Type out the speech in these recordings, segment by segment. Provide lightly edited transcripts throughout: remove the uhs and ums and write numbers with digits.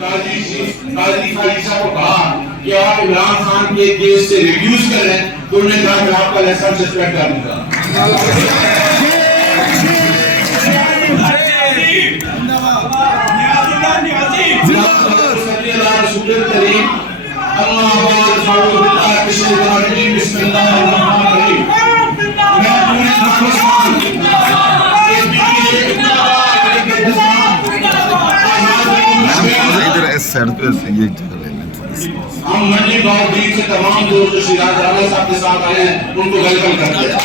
काजी साहब को कहा कि आप इमरान खान के केस से रिड्यूस करें, तो उन्होंने कहा कि आपका लाइसेंस सस्पेंड कर दूंगा। हम मंडी गाँव दीन से तमाम दोस्त जो सिराज राणा साहब के साथ आए हैं उनको वेलकम करते हैं।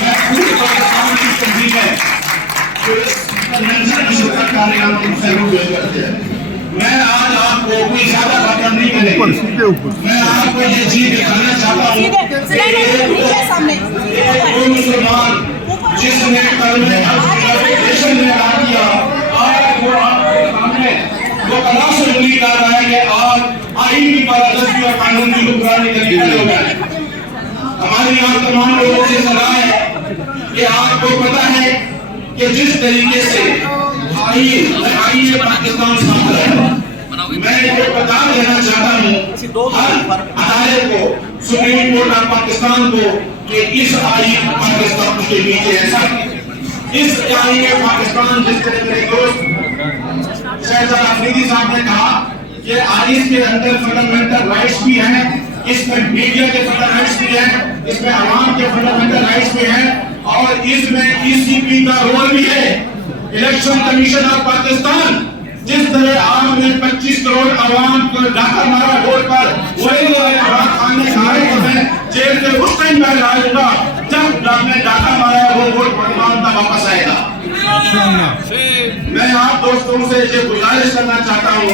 मैं पूरे पाकिस्तान की तंजीम में करते हैं। मैं आज आपको कोई ज्यादा बात नहीं करेंगे, मैं आपको ये चीज दिखाना चाहता हूँ कोई मुसलमान जिसने कलमे में ला दिया, आज वो आपके सामने वो कला से उम्मीद कर रहा है कि आज आईन की पारदर्शी और कानून की हुक्मरानी के लिए खड़े हो गए। हमारे यहाँ तमाम लोगों से सलाह है कि आपको पता है कि जिस तरीके से आईन पाकिस्तान सामने है, मैं ये बता देना चाहता हूँ हर अदालत को, सुप्रीम कोर्ट ऑफ पाकिस्तान को कि इस आईन पाकिस्तान के पीछे ऐसा इस आईन पाकिस्तान जिस तरह मेरे दोस्त शहजाद अफरीदी साहब ने कहा कि आईन के अंदर फंडामेंटल राइट्स भी हैं, इसमें मीडिया के फंडामेंटल राइट्स भी हैं, इसमें आवाम के फंडामेंटल राइट्स भी हैं और इसमें ईसीपी का रोल भी है। इलेक्शन कमीशन ऑफ पाकिस्तान जिस तरह आपने 25 करोड़ आवाम को डाका मारा वोट पर, वही इमरान खान ने कहा कि मैं जेल से उस टाइम में आऊंगा जब आपने डाका मारा वो वोट पाकिस्तान तक वापस आएगा। मैं आप दोस्तों से ये गुजारिश करना चाहता हूँ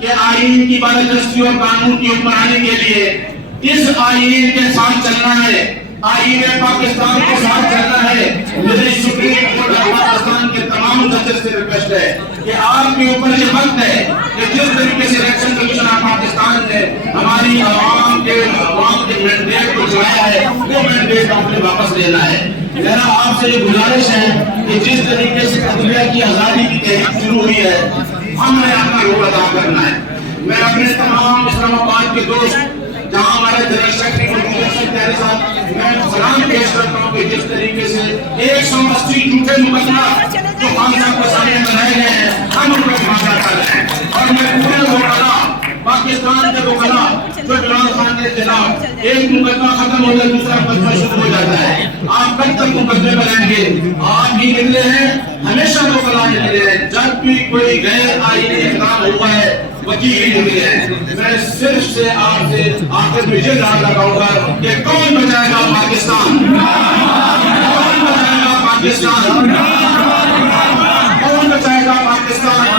कि आईन की पारदर्शी और कानून की हुक्मरानी के लिए इस आईन के साथ चलना है, आईन पाकिस्तान के साथ चलना है। मेरे सुप्रीम कोर्ट ऑफ पाकिस्तान के तमाम जजेस से रिक्वेस्ट है कि आपके ऊपर ये वक्त है कि जिस तरीके से इलेक्शन कमीशन ऑफ पाकिस्तान ने हमारी आवाम के मैंडेट को चुराया है, वो मैंडेट अपने वापस लेना है। मेरा आपसे ये गुजारिश है कि जिस तरीके से अदलिया की आजादी की तहरीक शुरू हुई है, हमने अपना रोल अदा करना है। मैं अपने तमाम इस्लामाबाद के दोस्त जहाँ हमारे जनरल सेक्रेटरी साहब मैं सलाम पेश करता हूँ कि जिस तरीके से 180 झूठे मुकदमा जो खान साहब के सामने बनाए गए हैं, हम उन पर माफा कर रहे हैं और मैं पूरे मुकदमा पाकिस्तान के मुकदमा जो इमरान खान के खिलाफ एक मुकदमा खत्म हो जाए दूसरा मुकदमा शुरू हो जाता है। आप कब तक मुकदमे बनाएंगे? आप ही निकले हैं, हमेशा मुकदमा निकले हैं। जब भी कोई गैर आईनी इक़दाम हुआ है, वकील निकले हैं। मैं सिर्फ से आपसे आखिर में ये राज लगाऊंगा कि कौन बचाएगा पाकिस्तान, कौन बचाएगा पाकिस्तान, कौन बचाएगा पाकिस्तान।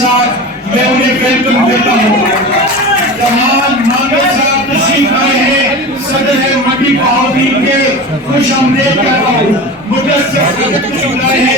साथ मैं उन्हें वेलकम करता हूँ। जहां मांगे साहब तशरीफ आए हैं, सदर है मटी बहाउद्दीन के खुश आमदेद करता हूँ। मुदस्सिर तशरीफ लाए हैं।